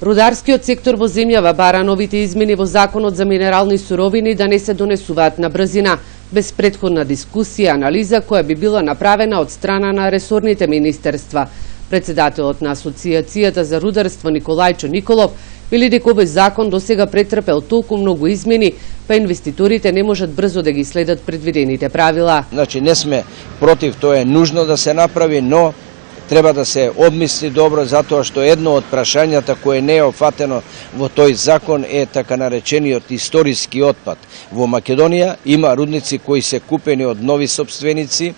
Рударскиот сектор во земјава бара новите измени во Законот за минерални суровини да не се донесуваат на брзина, без претходна дискусија и анализа која би била направена од страна на ресорните министерства. Председателот на Асоциацијата за рударство Николајчо Николов вели дека овој закон досега претрпел толку многу измени, па инвеститорите не можат брзо да ги следат предвидените правила. Значи не сме против, тоа е нужно да се направи, но треба да се обмисли добро, затоа што едно од прашањата кое не е офатено во тој закон е така наречениот историски отпад. Во Македонија има рудници кои се купени од нови сопственици,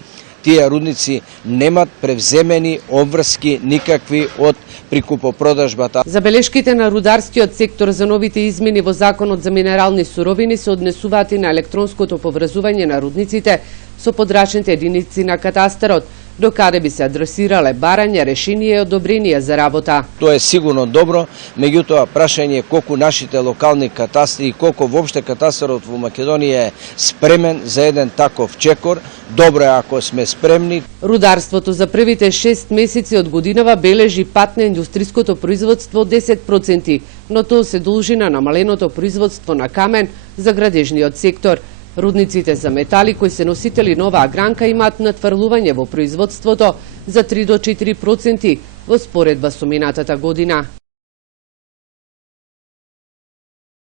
тие рудници немат превземени обврски никакви од прикупопродажбата. Забелешките на рударскиот сектор за новите измени во Законот за минерални суровини се однесуваат и на електронското поврзување на рудниците со подрачните единици на катастарот, до каде би се адресирале барања, решенија и одобренија за работа. Тоа е сигурно добро, меѓутоа прашање е колку нашите локални катастри и колку воопште катастарот во Македонија е спремен за еден таков чекор. Добро е ако сме спремни. Рударството за првите 6 месеци од годинава бележи пат на индустриското производство од 10%, но тоа се должи на намаленото производство на камен за градежниот сектор. Рудниците за метали кои се носители на оваа гранка имаат надфрлување во производството за 3 до 4% во споредба со минатата година.